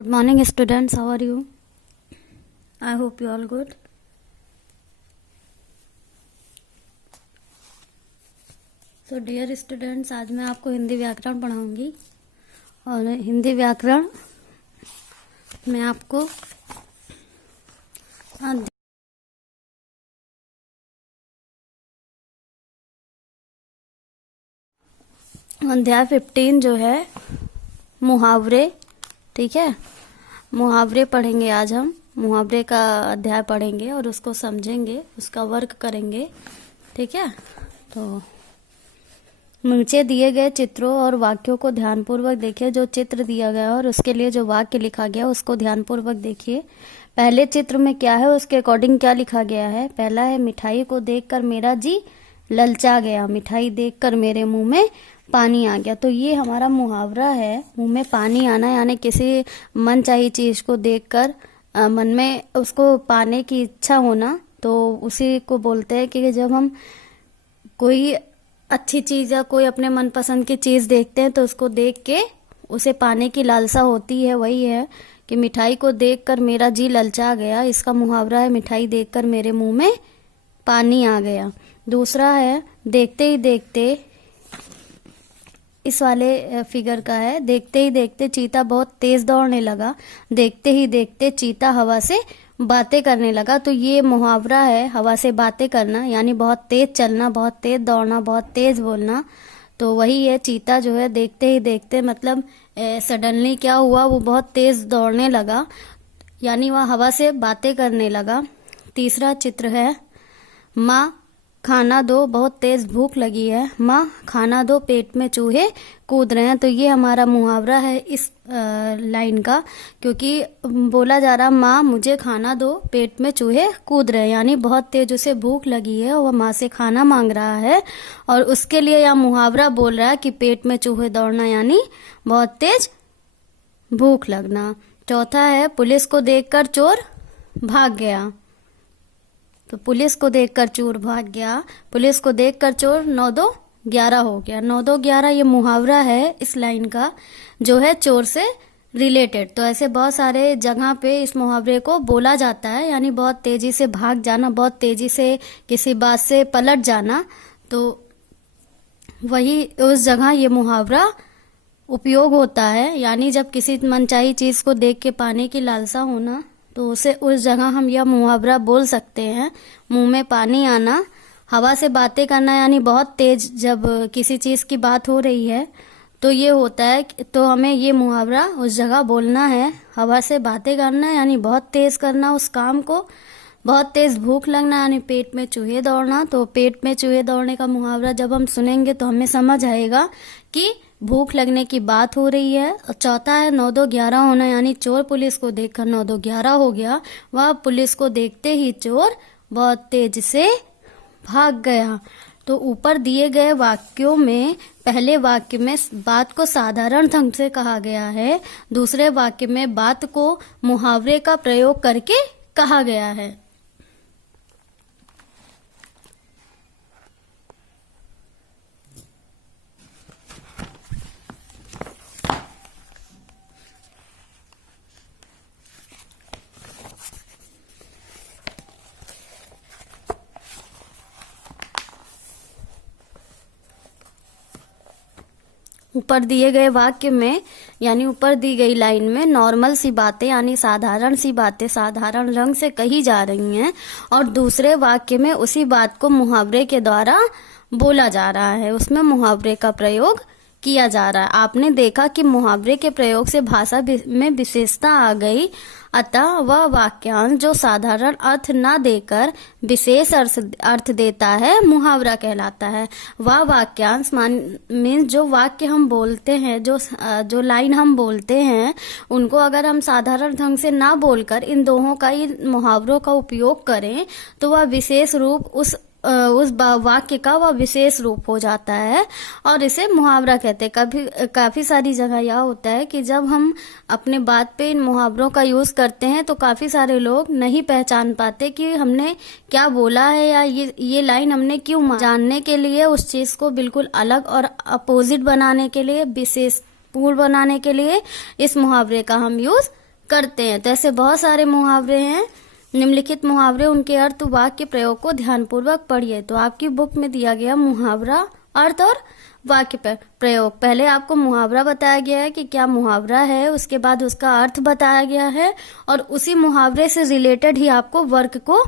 Good morning, students. How are you? I hope you all good. So, dear students, आज मैं आपको हिंदी व्याकरण पढ़ाऊंगी और हिंदी व्याकरण में आपको अध्याय 15 जो है मुहावरे, ठीक है। मुहावरे पढ़ेंगे आज हम। मुहावरे का अध्याय पढ़ेंगे और उसको समझेंगे, उसका वर्क करेंगे, ठीक है। तो नीचे दिए गए चित्रों और वाक्यों को ध्यानपूर्वक देखिए। जो चित्र दिया गया और उसके लिए जो वाक्य लिखा गया उसको ध्यानपूर्वक देखिए। पहले चित्र में क्या है, उसके अकॉर्डिंग क्या लिखा गया है। पहला है, मिठाई को देखकर मेरा जी ललचा गया। मिठाई देखकर मेरे मुंह में पानी आ गया। तो ये हमारा मुहावरा है, मुंह में पानी आना, यानी किसी मनचाही चीज को देखकर मन में उसको पाने की इच्छा होना। तो उसी को बोलते हैं कि जब हम कोई अच्छी चीज या कोई अपने मनपसंद की चीज देखते हैं तो उसको देख के उसे पाने की लालसा होती है। वही है कि मिठाई को देखकर मेरा जी ललचा गया। इसका मुहावरा है, मिठाई देखकर मेरे मुंह में पानी आ गया। दूसरा है, देखते ही देखते, इस वाले फिगर का है, देखते ही देखते चीता बहुत तेज दौड़ने लगा। देखते ही देखते चीता हवा से बातें करने लगा। तो ये मुहावरा है, हवा से बातें करना, यानी बहुत तेज चलना, बहुत तेज दौड़ना, बहुत तेज बोलना। तो वही है, चीता जो है देखते ही देखते मतलब सडनली क्या हुआ, वो बहुत तेज दौड़ने लगा, यानी वह हवा से बातें करने लगा। तीसरा चित्र है, माँ खाना दो, बहुत तेज भूख लगी है। माँ खाना दो, पेट में चूहे कूद रहे हैं। तो ये हमारा मुहावरा है इस लाइन का, क्योंकि बोला जा रहा माँ मुझे खाना दो, पेट में चूहे कूद रहे हैं, यानी बहुत तेज उसे भूख लगी है और वह माँ से खाना मांग रहा है और उसके लिए यह मुहावरा बोल रहा है कि पेट में चूहे दौड़ना यानी बहुत तेज भूख लगना। चौथा है, पुलिस को देखकर चोर भाग गया। तो पुलिस को देखकर चोर भाग गया। पुलिस को देखकर चोर 9-2-11 हो गया। 9-2-11 ये मुहावरा है इस लाइन का, जो है चोर से रिलेटेड। तो ऐसे बहुत सारे जगह पे इस मुहावरे को बोला जाता है, यानी बहुत तेजी से भाग जाना, बहुत तेजी से किसी बात से पलट जाना। तो वही उस जगह ये मुहावरा उपयोग होता है, यानी जब किसी मनचाही चीज को देख के पाने की लालसा होना, तो उसे उस जगह हम यह मुहावरा बोल सकते हैं। मुंह में पानी आना, हवा से बातें करना, यानी बहुत तेज जब किसी चीज की बात हो रही है तो ये होता है, तो हमें ये मुहावरा उस जगह बोलना है। हवा से बातें करना यानी बहुत तेज करना उस काम को। बहुत तेज भूख लगना यानी पेट में चूहे दौड़ना। तो पेट में चूहे दौड़ने का मुहावरा जब हम सुनेंगे तो हमें समझ आएगा कि भूख लगने की बात हो रही है। और चौथा है, 9-2-11 होना, यानी चोर पुलिस को देखकर 9-2-11 हो गया। वह पुलिस को देखते ही चोर बहुत तेज से भाग गया। तो ऊपर दिए गए वाक्यों में पहले वाक्य में बात को साधारण ढंग से कहा गया है, दूसरे वाक्य में बात को मुहावरे का प्रयोग करके कहा गया है। ऊपर दिए गए वाक्य में यानी ऊपर दी गई लाइन में नॉर्मल सी बातें यानी साधारण सी बातें साधारण रंग से कही जा रही हैं और दूसरे वाक्य में उसी बात को मुहावरे के द्वारा बोला जा रहा है, उसमें मुहावरे का प्रयोग किया जा रहा है। आपने देखा कि मुहावरे के प्रयोग से भाषा में विशेषता आ गई, अतः वह वाक्यांश जो साधारण अर्थ न देकर विशेष अर्थ देता है मुहावरा कहलाता है। वह वाक्यांश मीन्स जो वाक्य हम बोलते हैं, जो लाइन हम बोलते हैं, उनको अगर हम साधारण ढंग से ना बोलकर इन दोनों का ही मुहावरों का उपयोग करें तो वह विशेष रूप उस वाक्य का वह विशेष रूप हो जाता है और इसे मुहावरा कहते हैं। काफी सारी जगह यह होता है कि जब हम अपने बात पे इन मुहावरों का यूज करते हैं तो काफी सारे लोग नहीं पहचान पाते कि हमने क्या बोला है या ये लाइन हमने क्यों। जानने के लिए उस चीज को बिल्कुल अलग और अपोजिट बनाने के लिए, विशेष पूर्ण बनाने के लिए इस मुहावरे का हम यूज करते हैं। तो ऐसे बहुत सारे मुहावरे हैं। निम्नलिखित मुहावरे, उनके अर्थ, वाक्य प्रयोग को ध्यानपूर्वक पढ़िए। तो आपकी बुक में दिया गया मुहावरा, अर्थ और वाक्य प्रयोग। पहले आपको मुहावरा बताया गया है कि क्या मुहावरा है, उसके बाद उसका अर्थ बताया गया है, और उसी मुहावरे से रिलेटेड ही आपको वर्क को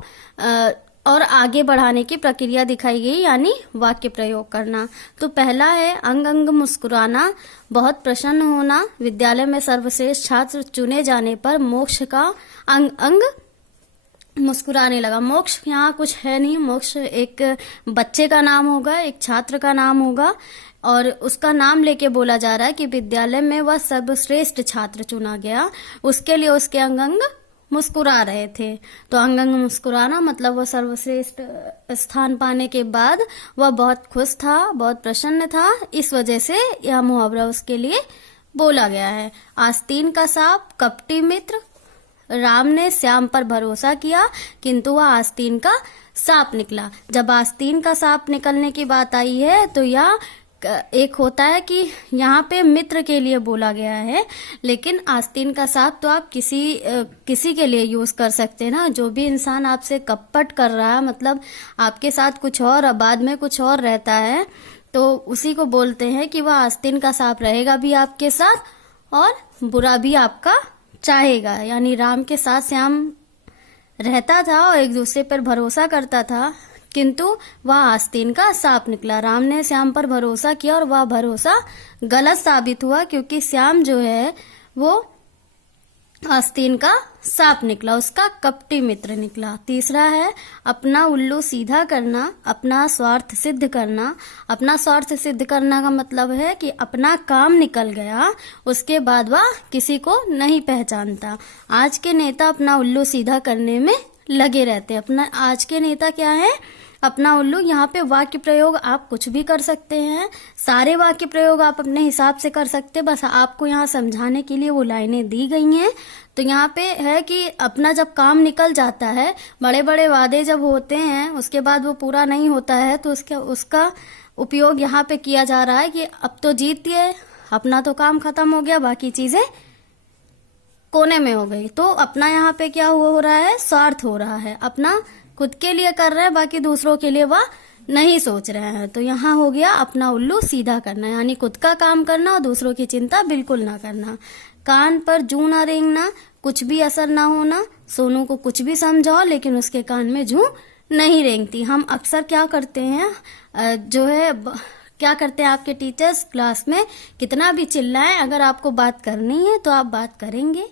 और आगे बढ़ाने की प्रक्रिया दिखाई गई, यानी वाक्य प्रयोग करना। तो पहला है अंग अंग मुस्कुराना, बहुत प्रसन्न होना, विद्यालय में सर्वश्रेष्ठ छात्र चुने जाने पर मोक्ष का अंग अंग मुस्कुराने लगा। मोक्ष यहाँ कुछ है नहीं, मोक्ष एक बच्चे का नाम होगा, एक छात्र का नाम होगा, और उसका नाम लेके बोला जा रहा है कि विद्यालय में वह सर्वश्रेष्ठ छात्र चुना गया, उसके लिए उसके अंग अंग मुस्कुरा रहे थे। तो अंग अंग मुस्कुराना मतलब वह सर्वश्रेष्ठ स्थान पाने के बाद वह बहुत खुश था, बहुत प्रसन्न था, इस वजह से यह मुहावरा उसके लिए बोला गया है। आस्तीन का सांप कपटी मित्र, राम ने श्याम पर भरोसा किया किंतु वह आस्तीन का सांप निकला। जब आस्तीन का सांप निकलने की बात आई है तो यह एक होता है कि यहाँ पे मित्र के लिए बोला गया है, लेकिन आस्तीन का सांप तो आप किसी के लिए यूज कर सकते हैं ना। जो भी इंसान आपसे कपट कर रहा है, मतलब आपके साथ कुछ और बाद में कुछ और रहता है, तो उसी को बोलते हैं कि वह आस्तीन का सांप रहेगा भी आपके साथ और बुरा भी आपका चाहेगा। यानी राम के साथ श्याम रहता था और एक दूसरे पर भरोसा करता था, किंतु वह आस्तीन का सांप निकला। राम ने श्याम पर भरोसा किया और वह भरोसा गलत साबित हुआ, क्योंकि श्याम जो है वो आस्तीन का सांप निकला, उसका कपटी मित्र निकला। तीसरा है अपना उल्लू सीधा करना, अपना स्वार्थ सिद्ध करना। अपना स्वार्थ सिद्ध करना का मतलब है कि अपना काम निकल गया, उसके बाद वह किसी को नहीं पहचानता। आज के नेता अपना उल्लू सीधा करने में लगे रहते हैं। अपना आज के नेता क्या है? अपना उल्लू। यहाँ पे वाक्य प्रयोग आप कुछ भी कर सकते हैं, सारे वाक्य प्रयोग आप अपने हिसाब से कर सकते हैं, बस आपको यहाँ समझाने के लिए वो लाइनें दी गई हैं। तो यहाँ पे है कि अपना जब काम निकल जाता है, बड़े बड़े वादे जब होते हैं उसके बाद वो पूरा नहीं होता है, तो उसका उपयोग यहाँ पे किया जा रहा है कि अब तो जीतिए, अपना तो काम खत्म हो गया, बाकी चीजें कोने में हो गई। तो अपना यहाँ पे क्या हो रहा है? स्वार्थ हो रहा है। अपना खुद के लिए कर रहे हैं, बाकी दूसरों के लिए वह नहीं सोच रहे हैं। तो यहाँ हो गया अपना उल्लू सीधा करना, यानी खुद का काम करना और दूसरों की चिंता बिल्कुल ना करना। कान पर जूं ना रेंगना, कुछ भी असर ना होना। सोनू को कुछ भी समझाओ लेकिन उसके कान में जूं नहीं रेंगती। हम अक्सर क्या करते हैं, क्या करते हैं आपके टीचर्स क्लास में, कितना भी चिल्लाएं, अगर आपको बात करनी है तो आप बात करेंगे,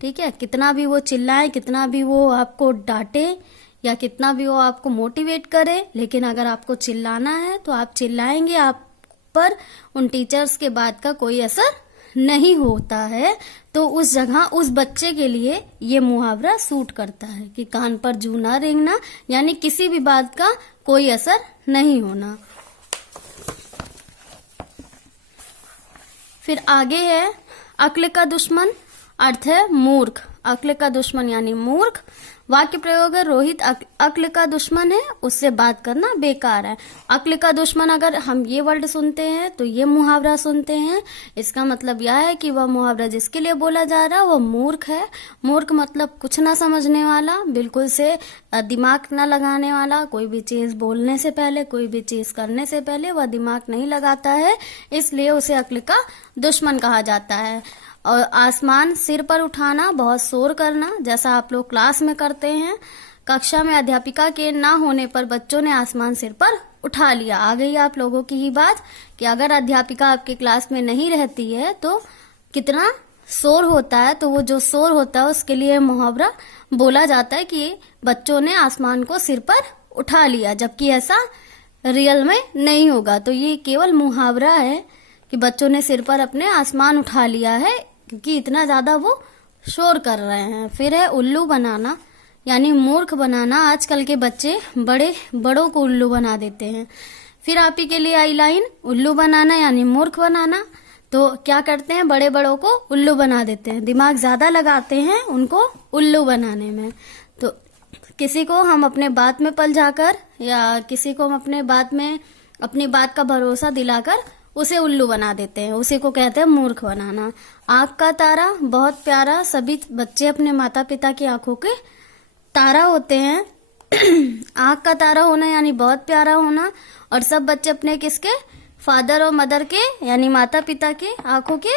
ठीक है। कितना भी वो चिल्लाए, कितना भी वो आपको डांटे या कितना भी वो आपको मोटिवेट करे, लेकिन अगर आपको चिल्लाना है तो आप चिल्लाएंगे, आप पर उन टीचर्स के बात का कोई असर नहीं होता है। तो उस जगह उस बच्चे के लिए ये मुहावरा सूट करता है कि कान पर जूं ना रेंगना, यानी किसी भी बात का कोई असर नहीं होना। फिर आगे है अक्ल का दुश्मन, अर्थ है मूर्ख। अक्ल का दुश्मन यानी मूर्ख। वाक्य प्रयोग है रोहित अक्ल का दुश्मन है, उससे बात करना बेकार है। अक्ल का दुश्मन, अगर हम ये वर्ड सुनते हैं तो ये मुहावरा सुनते हैं, इसका मतलब यह है कि वह मुहावरा जिसके लिए बोला जा रहा है वो मूर्ख है। मूर्ख मतलब कुछ ना समझने वाला, बिल्कुल से दिमाग ना लगाने वाला। कोई भी चीज बोलने से पहले, कोई भी चीज करने से पहले वह दिमाग नहीं लगाता है, इसलिए उसे अक्ल का दुश्मन कहा जाता है। और आसमान सिर पर उठाना, बहुत शोर करना, जैसा आप लोग क्लास में करते हैं। कक्षा में अध्यापिका के ना होने पर बच्चों ने आसमान सिर पर उठा लिया। आ गई आप लोगों की ही बात कि अगर अध्यापिका आपके क्लास में नहीं रहती है तो कितना शोर होता है। तो वो जो शोर होता है उसके लिए मुहावरा बोला जाता है कि बच्चों ने आसमान को सिर पर उठा लिया, जबकि ऐसा रियल में नहीं होगा। तो ये केवल मुहावरा है कि बच्चों ने सिर पर अपने आसमान उठा लिया है, क्योंकि इतना ज्यादा वो शोर कर रहे हैं। फिर है उल्लू बनाना, यानी मूर्ख बनाना। आजकल के बच्चे बड़ों को उल्लू बना देते हैं। फिर आप ही के लिए आई लाइन, उल्लू बनाना यानी मूर्ख बनाना। तो क्या करते हैं, बड़ों को उल्लू बना देते हैं, दिमाग ज्यादा लगाते हैं उनको उल्लू बनाने में। तो किसी को हम अपने बात में पल जाकर या किसी को हम अपनी बात का भरोसा दिलाकर उसे उल्लू बना देते हैं, उसी को कहते हैं मूर्ख बनाना। आंख का तारा बहुत प्यारा, सभी बच्चे अपने माता पिता की आंखों के तारा होते हैं। आंख का तारा होना यानी बहुत प्यारा होना, और सब बच्चे अपने किसके, फादर और मदर के यानी माता पिता के आंखों के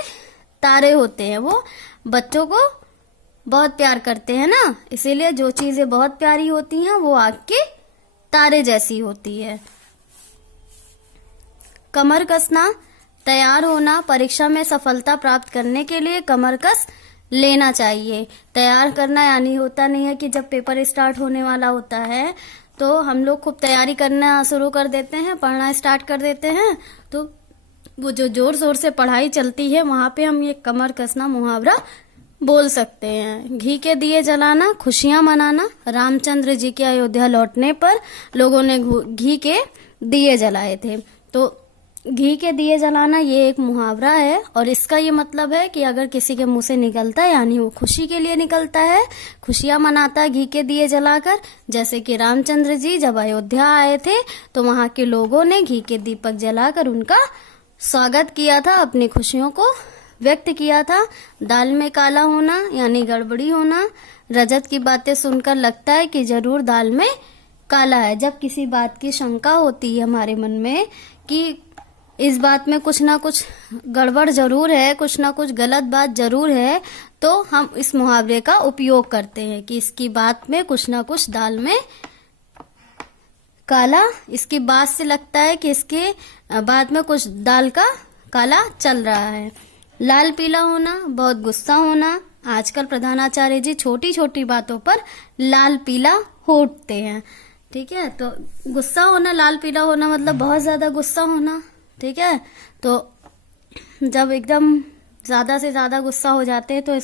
तारे होते हैं। वो बच्चों को बहुत प्यार करते हैं ना, इसीलिए जो चीजें बहुत प्यारी होती हैं वो आंख के तारे जैसी होती है। कमर कसना, तैयार होना, परीक्षा में सफलता प्राप्त करने के लिए कमर कस लेना चाहिए। तैयार करना यानी होता नहीं है कि जब पेपर स्टार्ट होने वाला होता है तो हम लोग खूब तैयारी करना शुरू कर देते हैं, पढ़ना स्टार्ट कर देते हैं, तो वो जो जोर शोर से पढ़ाई चलती है वहां पे हम ये कमर कसना मुहावरा बोल सकते हैं। घी के दिए जलाना, खुशियां मनाना, रामचंद्र जी के अयोध्या लौटने पर लोगों ने घी के दिए जलाए थे। तो घी के दिए जलाना ये एक मुहावरा है, और इसका ये मतलब है कि अगर किसी के मुंह से निकलता है यानी वो खुशी के लिए निकलता है, खुशियां मनाता है घी के दिए जलाकर। जैसे कि रामचंद्र जी जब अयोध्या आए थे तो वहां के लोगों ने घी के दीपक जलाकर उनका स्वागत किया था, अपनी खुशियों को व्यक्त किया था। दाल में काला होना यानी गड़बड़ी होना, रजत की बातें सुनकर लगता है कि जरूर दाल में काला है। जब किसी बात की शंका होती है हमारे मन में कि इस बात में कुछ ना कुछ गड़बड़ जरूर है, कुछ ना कुछ गलत बात जरूर है, तो हम इस मुहावरे का उपयोग करते हैं कि इसकी बात में कुछ ना कुछ दाल में काला, इसकी बात से लगता है कि इसके बात में कुछ दाल का काला चल रहा है। लाल पीला होना, बहुत गुस्सा होना, आजकल प्रधानाचार्य जी छोटी छोटी बातों पर लाल पीला होते हैं। ठीक है, तो गुस्सा होना, लाल पीला होना मतलब बहुत ज्यादा गुस्सा होना। ठीक है, तो जब एकदम ज्यादा से ज्यादा गुस्सा हो जाते हैं तो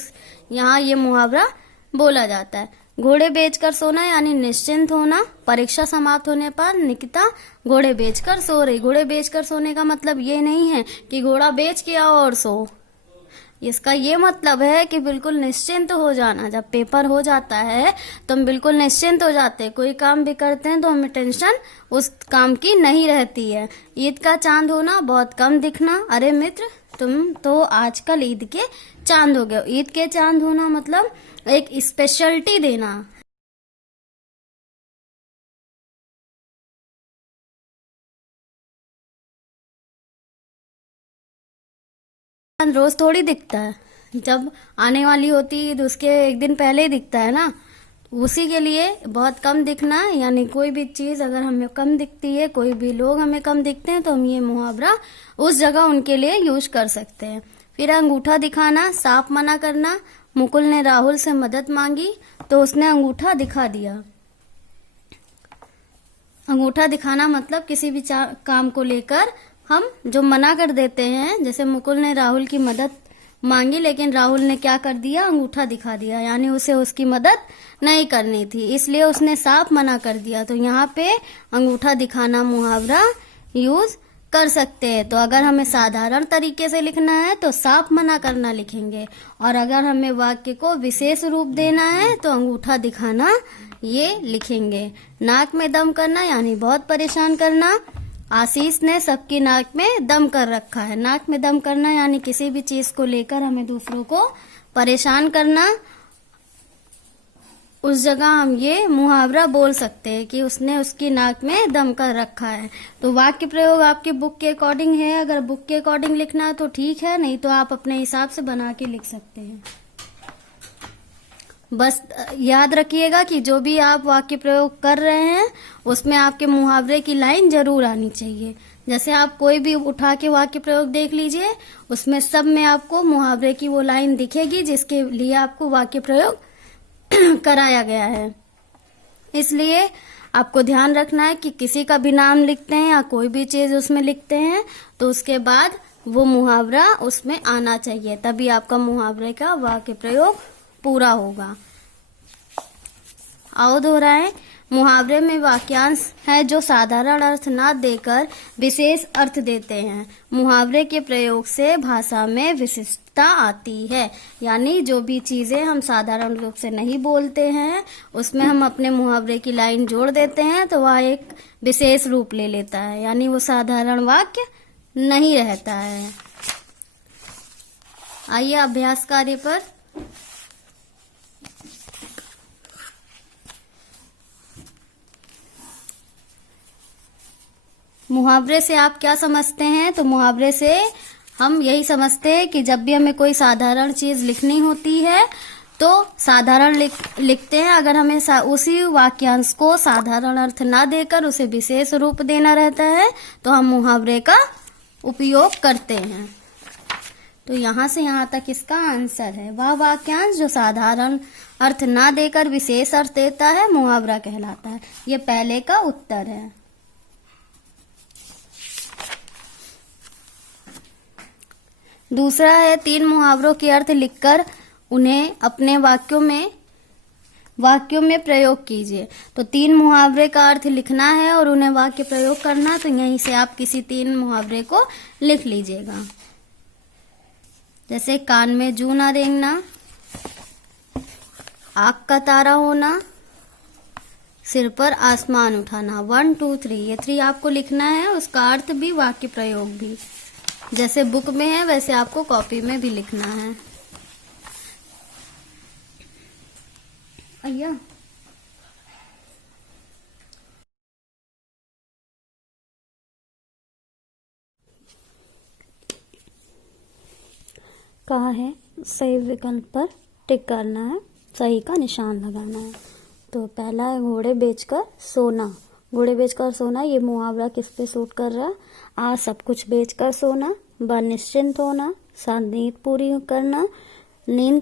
यहाँ ये मुहावरा बोला जाता है। घोड़े बेचकर सोना यानी निश्चिंत होना, परीक्षा समाप्त होने पर निकिता घोड़े बेचकर सो रही। घोड़े बेचकर सोने का मतलब ये नहीं है कि घोड़ा बेच के आओ और सो, इसका ये मतलब है कि बिल्कुल निश्चिंत हो जाना। जब पेपर हो जाता है तो हम बिल्कुल निश्चिंत हो जाते हैं, कोई काम भी करते हैं तो हमें टेंशन उस काम की नहीं रहती है। ईद का चांद होना, बहुत कम दिखना, अरे मित्र तुम तो आजकल ईद के चांद हो गए। ईद के चांद होना मतलब एक स्पेशलिटी देना। रोज थोड़ी दिखता है, जब आने वाली होती है तो उसके एक दिन पहले ही दिखता है ना। उसी के लिए बहुत कम दिखना, यानी कोई भी चीज अगर हमें कम दिखती है, कोई भी लोग हमें कम दिखते हैं तो हम ये मुहावरा उस जगह उनके लिए यूज कर सकते हैं। फिर अंगूठा दिखाना, साफ मना करना। मुकुल ने राहुल से मदद मांगी तो उसने अंगूठा दिखा दिया। अंगूठा दिखाना मतलब किसी भी काम को लेकर हम जो मना कर देते हैं, जैसे मुकुल ने राहुल की मदद मांगी लेकिन राहुल ने क्या कर दिया, अंगूठा दिखा दिया, यानी उसे उसकी मदद नहीं करनी थी, इसलिए उसने साफ मना कर दिया। तो यहाँ पे अंगूठा दिखाना मुहावरा यूज कर सकते हैं। तो अगर हमें साधारण तरीके से लिखना है तो साफ मना करना लिखेंगे, और अगर हमें वाक्य को विशेष रूप देना है तो अंगूठा दिखाना ये लिखेंगे। नाक में दम करना यानी बहुत परेशान करना। आशीष ने सबकी नाक में दम कर रखा है। नाक में दम करना यानी किसी भी चीज को लेकर हमें दूसरों को परेशान करना। उस जगह हम ये मुहावरा बोल सकते हैं कि उसने उसकी नाक में दम कर रखा है। तो वाक्य प्रयोग आपके बुक के अकॉर्डिंग है, अगर बुक के अकॉर्डिंग लिखना है तो ठीक है, नहीं तो आप अपने हिसाब से बना के लिख सकते हैं। बस याद रखिएगा कि जो भी आप वाक्य प्रयोग कर रहे हैं उसमें आपके मुहावरे की लाइन जरूर आनी चाहिए। जैसे आप कोई भी उठा के वाक्य प्रयोग देख लीजिए, उसमें सब में आपको मुहावरे की वो लाइन दिखेगी जिसके लिए आपको वाक्य प्रयोग कराया गया है। इसलिए आपको ध्यान रखना है कि किसी का भी नाम लिखते हैं या कोई भी चीज उसमें लिखते हैं तो उसके बाद वो मुहावरा उसमें आना चाहिए, तभी आपका मुहावरे का वाक्य प्रयोग पूरा होगा। आओ दोहराएं। मुहावरे में वाक्यांश है जो साधारण अर्थ ना देकर विशेष अर्थ देते हैं। मुहावरे के प्रयोग से भाषा में विशिष्टता आती है, यानी जो भी चीजें हम साधारण रूप से नहीं बोलते हैं उसमें हम अपने मुहावरे की लाइन जोड़ देते हैं तो वह एक विशेष रूप ले लेता है, यानी वो साधारण वाक्य नहीं रहता है। आइए अभ्यास कार्य पर। मुहावरे से आप क्या समझते हैं? तो मुहावरे से हम यही समझते हैं कि जब भी हमें कोई साधारण चीज लिखनी होती है तो साधारण लिखते हैं। अगर हमें उसी वाक्यांश को साधारण अर्थ ना देकर उसे विशेष रूप देना रहता है तो हम मुहावरे का उपयोग करते हैं। तो यहां से यहां तक इसका आंसर है। वह वाक्यांश जो साधारण अर्थ ना देकर विशेष अर्थ देता है मुहावरा कहलाता है। ये पहले का उत्तर है। दूसरा है 3 मुहावरों के अर्थ लिखकर उन्हें अपने वाक्यों में प्रयोग कीजिए। तो 3 मुहावरे का अर्थ लिखना है और उन्हें वाक्य प्रयोग करना। तो यहीं से आप किसी 3 मुहावरे को लिख लीजिएगा। जैसे कान में जू ना रेंगना, आँख का तारा होना, सिर पर आसमान उठाना। 1 2 3 ये 3 आपको लिखना है। उसका अर्थ भी वाक्य प्रयोग भी जैसे बुक में है वैसे आपको कॉपी में भी लिखना है। अय्या कहा है सही विकल्प पर टिक करना है, सही का निशान लगाना है। तो पहला है घोड़े बेचकर सोना। घोड़े बेचकर सोना ये मुहावरा किस पे सूट कर रहा है? आ सब कुछ बेचकर सोना, ब निश्चिंत होना, सा नींद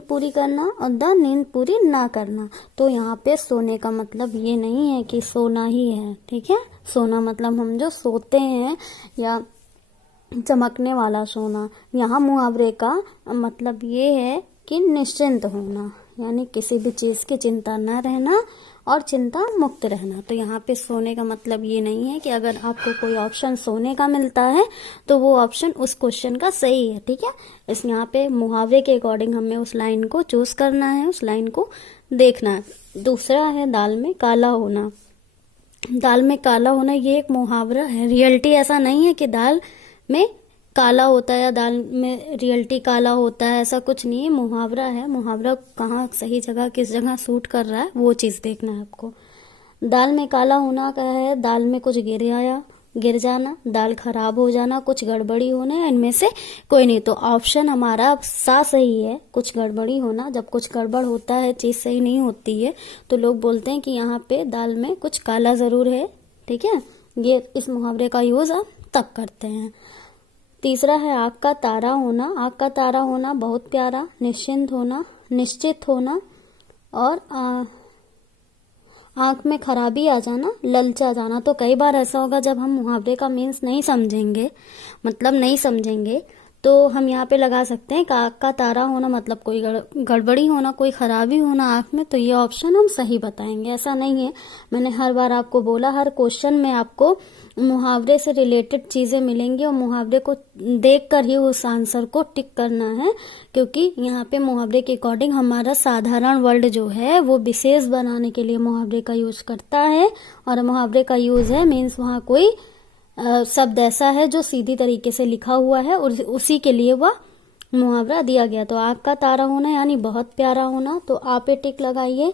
पूरी करना और द नींद पूरी ना करना। तो यहाँ पे सोने का मतलब ये नहीं है कि सोना ही है, ठीक है। सोना मतलब हम जो सोते हैं या चमकने वाला सोना। यहाँ मुहावरे का मतलब ये है कि निश्चिंत होना, यानी किसी भी चीज की चिंता न रहना और चिंता मुक्त रहना। तो यहाँ पे सोने का मतलब ये नहीं है कि अगर आपको कोई ऑप्शन सोने का मिलता है तो वो ऑप्शन उस क्वेश्चन का सही है, ठीक है। इस यहाँ पे मुहावरे के अकॉर्डिंग हमें उस लाइन को चूज करना है, उस लाइन को देखना है। दूसरा है दाल में काला होना। दाल में काला होना ये एक मुहावरा है। रियलिटी ऐसा नहीं है कि दाल में काला होता है या दाल में रियलिटी काला होता है, ऐसा कुछ नहीं है। मुहावरा है। मुहावरा कहाँ सही जगह किस जगह सूट कर रहा है वो चीज देखना है आपको। दाल में काला होना का है दाल में कुछ गिर जाना, दाल खराब हो जाना, कुछ गड़बड़ी होना, इनमें से कोई नहीं। तो ऑप्शन हमारा सा सही है, कुछ गड़बड़ी होना। जब कुछ गड़बड़ होता है, चीज सही नहीं होती है तो लोग बोलते हैं कि यहाँ पे दाल में कुछ काला जरूर है, ठीक है। ये इस मुहावरे का यूज आप तब करते हैं। तीसरा है आँख का तारा होना। आँख का तारा होना बहुत प्यारा, निश्चित होना और आँख में खराबी आ जाना, ललचा जाना। तो कई बार ऐसा होगा जब हम मुहावरे का मीन्स नहीं समझेंगे, मतलब नहीं समझेंगे, तो हम यहाँ पे लगा सकते हैं कि आँख का तारा होना मतलब कोई गड़बड़ी होना, कोई खराबी होना आँख में। तो ये ऑप्शन हम सही बताएंगे। ऐसा नहीं है, मैंने हर बार आपको बोला हर क्वेश्चन में आपको मुहावरे से रिलेटेड चीजें मिलेंगी और मुहावरे को देखकर ही उस आंसर को टिक करना है, क्योंकि यहाँ पे मुहावरे के अकॉर्डिंग हमारा साधारण वर्ड जो है वो विशेष बनाने के लिए मुहावरे का यूज करता है। और मुहावरे का यूज है मीन्स वहाँ कोई शब्द ऐसा है जो सीधी तरीके से लिखा हुआ है और उसी के लिए वह मुहावरा दिया गया। तो आँख का तारा होना यानी बहुत प्यारा होना, तो आप पे टिक लगाइए।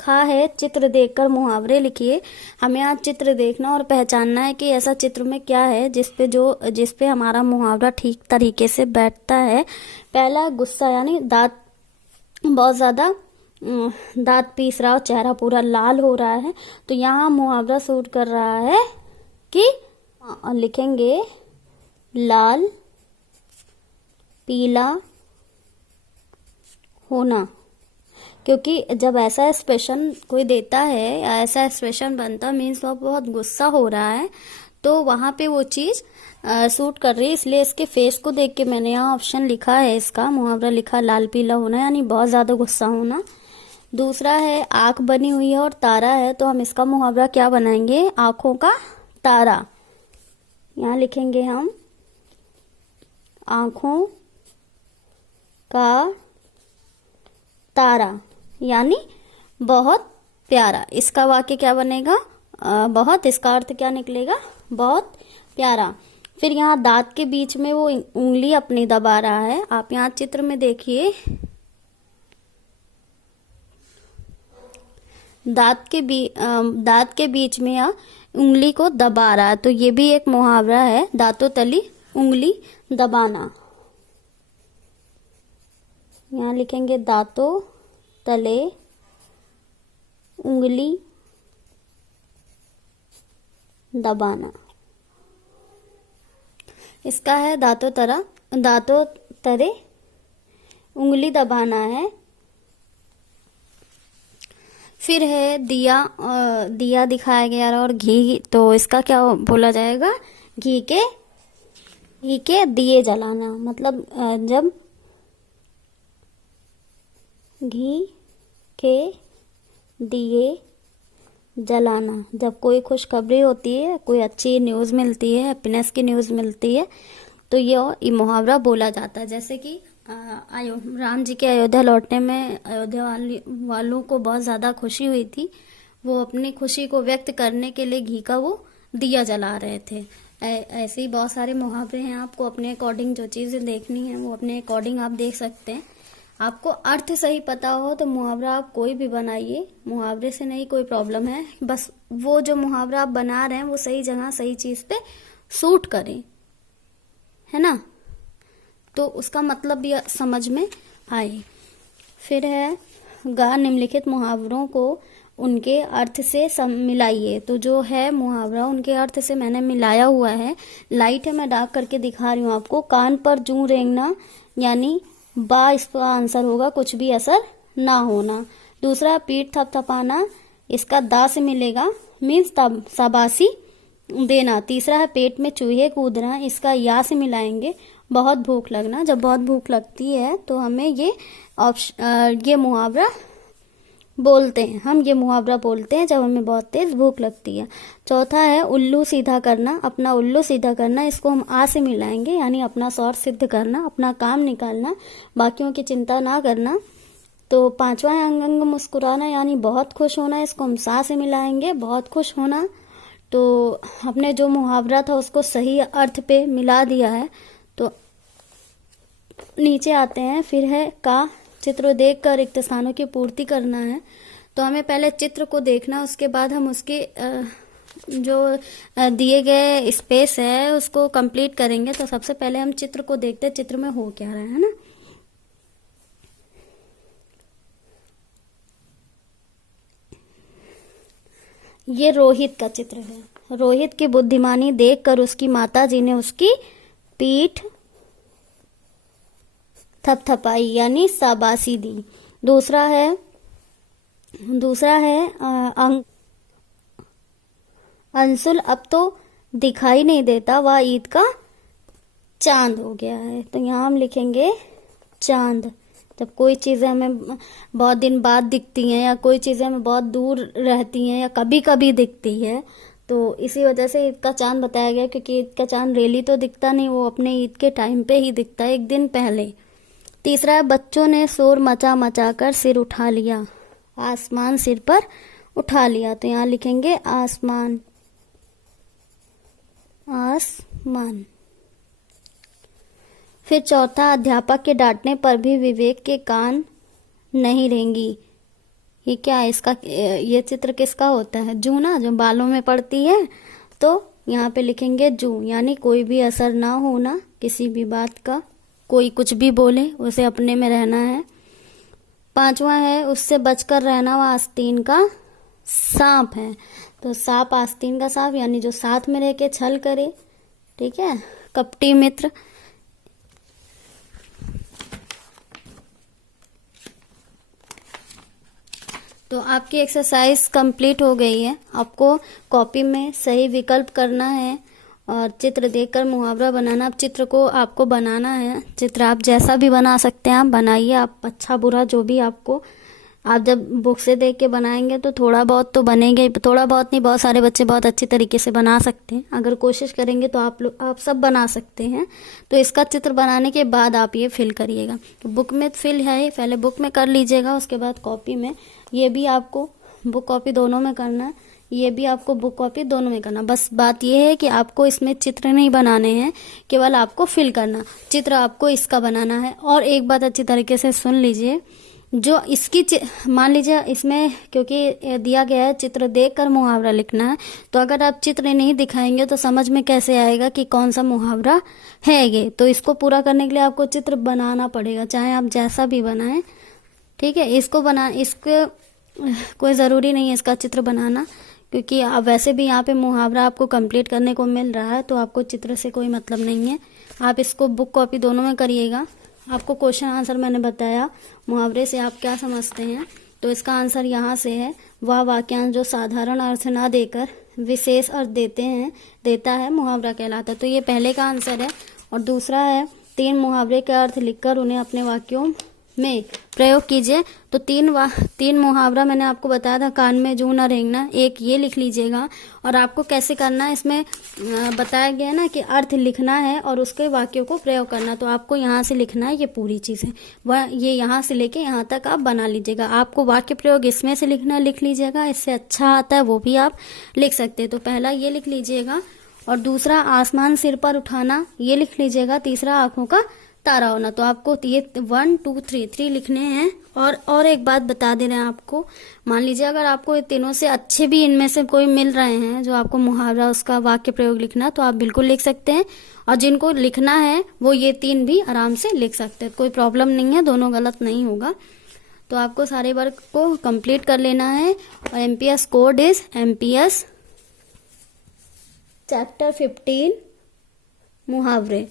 खा है चित्र देखकर मुहावरे लिखिए। हमें आज चित्र देखना और पहचानना है कि ऐसा चित्र में क्या है जिसपे हमारा मुहावरा ठीक तरीके से बैठता है। पहला गुस्सा, यानी दांत बहुत ज्यादा दांत पीस रहा हो, चेहरा पूरा लाल हो रहा है, तो यहाँ मुहावरा सूट कर रहा है कि लिखेंगे लाल पीला होना। क्योंकि जब ऐसा एक्सप्रेशन कोई देता है या ऐसा एक्सप्रेशन बनता मीन्स वह बहुत गुस्सा हो रहा है, तो वहां पे वो चीज सूट कर रही है। इसलिए इसके फेस को देख के मैंने यहाँ ऑप्शन लिखा है, इसका मुहावरा लिखा लाल पीला होना, यानी बहुत ज्यादा गुस्सा होना। दूसरा है आंख बनी हुई है और तारा है, तो हम इसका मुहावरा क्या बनाएंगे? आंखों का तारा। यहाँ लिखेंगे हम आंखों का तारा, यानी बहुत प्यारा। इसका वाक्य क्या बनेगा? बहुत। इसका अर्थ क्या निकलेगा? बहुत प्यारा। फिर यहाँ दांत के बीच में वो उंगली अपनी दबा रहा है। आप यहाँ चित्र में देखिए, दांत के बीच में यह उंगली को दबा रहा है, तो ये भी एक मुहावरा है, दांतों तली उंगली दबाना। यहाँ लिखेंगे दांतों तले उंगली दबाना। इसका है दांतों तले उंगली दबाना है। फिर है दिया दिखाया गया और घी, तो इसका क्या बोला जाएगा? घी के दिए जलाना। मतलब जब घी के दिए जलाना, जब कोई खुशखबरी होती है, कोई अच्छी न्यूज़ मिलती है, हैप्पीनेस की न्यूज़ मिलती है, तो ये मुहावरा बोला जाता है। जैसे कि राम जी के अयोध्या लौटने में अयोध्या वालों को बहुत ज़्यादा खुशी हुई थी। वो अपनी खुशी को व्यक्त करने के लिए घी का वो दिया जला रहे थे। ऐसे ही बहुत सारे मुहावरे हैं। आपको अपने अकॉर्डिंग जो चीज़ें देखनी है वो अपने अकॉर्डिंग आप देख सकते हैं। आपको अर्थ सही पता हो तो मुहावरा आप कोई भी बनाइए, मुहावरे से नहीं कोई प्रॉब्लम है। बस वो जो मुहावरा आप बना रहे हैं वो सही जगह सही चीज़ पे सूट करें, है ना, तो उसका मतलब भी समझ में आए। फिर है निम्नलिखित मुहावरों को उनके अर्थ से मिलाइए। तो जो है मुहावरा उनके अर्थ से मैंने मिलाया हुआ है। लाइट है, मैं डार्क करके दिखा रही हूँ आपको। कान पर जूं रेंगना, यानी बा इसका आंसर होगा कुछ भी असर ना होना। दूसरा पीठ थपथपाना, इसका दा से मिलेगा, मीन्स शाबाशी देना। तीसरा है पेट में चूहे कूदना, इसका या से मिलाएंगे, बहुत भूख लगना। जब बहुत भूख लगती है तो हमें ये मुहावरा बोलते हैं, हम ये मुहावरा बोलते हैं जब हमें बहुत तेज भूख लगती है। चौथा है उल्लू सीधा करना, अपना उल्लू सीधा करना, इसको हम आ से मिलाएंगे, यानी अपना स्वार्थ सिद्ध करना, अपना काम निकालना, बाकियों की चिंता ना करना। तो पांचवा है अंग अंग मुस्कुराना, यानी बहुत खुश होना, इसको हम सा से मिलाएंगे, बहुत खुश होना। तो हमने जो मुहावरा था उसको सही अर्थ पे मिला दिया है। तो नीचे आते हैं, फिर है का चित्र देखकर रिक्त स्थानों की पूर्ति करना है। तो हमें पहले चित्र को देखना, उसके बाद हम उसके जो दिए गए स्पेस है उसको कंप्लीट करेंगे। तो सबसे पहले हम चित्र को देखते हैं, चित्र में हो क्या रहा है ना। ये रोहित का चित्र है। रोहित की बुद्धिमानी देखकर उसकी माता जी ने उसकी पीठ थपथपाई, यानी शाबाशी दी। दूसरा है अंशुल अब तो दिखाई नहीं देता, वह ईद का चांद हो गया है। तो यहाँ हम लिखेंगे चांद। जब कोई चीजें हमें बहुत दिन बाद दिखती हैं या कोई चीजें हमें बहुत दूर रहती हैं या कभी कभी दिखती है, तो इसी वजह से ईद का चांद बताया गया, क्योंकि ईद का चांद रेली तो दिखता नहीं, वो अपने ईद के टाइम पे ही दिखता है, एक दिन पहले। तीसरा है बच्चों ने शोर मचा मचा कर सिर उठा लिया, आसमान सिर पर उठा लिया। तो यहाँ लिखेंगे आसमान, आसमान। फिर चौथा अध्यापक के डांटने पर भी विवेक के कान नहीं रेंगी। ये क्या है? इसका ये चित्र किसका होता है? जू ना, जो बालों में पड़ती है। तो यहाँ पे लिखेंगे जू, यानी कोई भी असर ना होना किसी भी बात का, कोई कुछ भी बोले उसे अपने में रहना है। पांचवा है उससे बचकर रहना, वह आस्तीन का सांप है। तो सांप आस्तीन का सांप, यानी जो साथ में रह के छल करे, ठीक है, कपटी मित्र। तो आपकी एक्सरसाइज कंप्लीट हो गई है। आपको कॉपी में सही विकल्प करना है और चित्र देखकर मुहावरा बनाना। अब चित्र को आपको बनाना है, चित्र आप जैसा भी बना सकते हैं, आप बनाइए, आप अच्छा बुरा जो भी आपको, आप जब बुक से देख के बनाएंगे तो थोड़ा बहुत तो बनेंगे, थोड़ा बहुत नहीं, बहुत सारे बच्चे बहुत अच्छी तरीके से बना सकते हैं। अगर कोशिश करेंगे तो आप सब बना सकते हैं। तो इसका चित्र बनाने के बाद आप ये फिल करिएगा। तो बुक में फिल है, पहले बुक में कर लीजिएगा, उसके बाद कॉपी में। ये भी आपको बुक कॉपी दोनों में करना है। ये भी आपको बुक कॉपी दोनों में करना। बस बात ये है कि आपको इसमें चित्र नहीं बनाने हैं, केवल आपको फिल करना। चित्र आपको इसका बनाना है। और एक बात अच्छी तरीके से सुन लीजिए, जो इसकी मान लीजिए इसमें क्योंकि दिया गया है चित्र देखकर मुहावरा लिखना है, तो अगर आप चित्र नहीं दिखाएंगे तो समझ में कैसे आएगा कि कौन सा मुहावरा है ये। तो इसको पूरा करने के लिए आपको चित्र बनाना पड़ेगा, चाहे आप जैसा भी बनाएं, ठीक है। इसको कोई ज़रूरी नहीं है इसका चित्र बनाना, क्योंकि आप वैसे भी यहाँ पे मुहावरा आपको कंप्लीट करने को मिल रहा है, तो आपको चित्र से कोई मतलब नहीं है। आप इसको बुक कॉपी दोनों में करिएगा। आपको क्वेश्चन आंसर मैंने बताया मुहावरे से आप क्या समझते हैं, तो इसका आंसर यहाँ से है, वह वाक्यांश जो साधारण अर्थ ना देकर विशेष अर्थ देता है मुहावरा कहलाता है। तो ये पहले का आंसर है। और दूसरा है, 3 मुहावरे के अर्थ लिखकर उन्हें अपने वाक्यों में प्रयोग कीजिए। तो 3 मुहावरा मैंने आपको बताया था, कान में जूं न रेंगना, एक ये लिख लीजिएगा। और आपको कैसे करना है इसमें बताया गया है ना कि अर्थ लिखना है और उसके वाक्यों को प्रयोग करना। तो आपको यहाँ से लिखना है, ये पूरी चीज़ है वह, ये यहाँ से लेके यहाँ तक आप बना लीजिएगा। आपको वाक्य प्रयोग इसमें से लिखना लिख लीजिएगा, इससे अच्छा आता है वो भी आप लिख सकते हैं। तो पहला ये लिख लीजिएगा। और दूसरा आसमान सिर पर उठाना, ये लिख लीजिएगा। तीसरा आंखों का तारा होना। तो आपको ये 1 2 3 लिखने हैं। और एक बात बता दे रहे हैं आपको, मान लीजिए अगर आपको ये तीनों से अच्छे भी इनमें से कोई मिल रहे हैं जो आपको मुहावरा उसका वाक्य प्रयोग लिखना, तो आप बिल्कुल लिख सकते हैं। और जिनको लिखना है वो ये 3 भी आराम से लिख सकते हैं, कोई प्रॉब्लम नहीं है, दोनों गलत नहीं होगा। तो आपको सारे वर्क को कंप्लीट कर लेना है। और MPS code is MPS chapter 15 मुहावरे।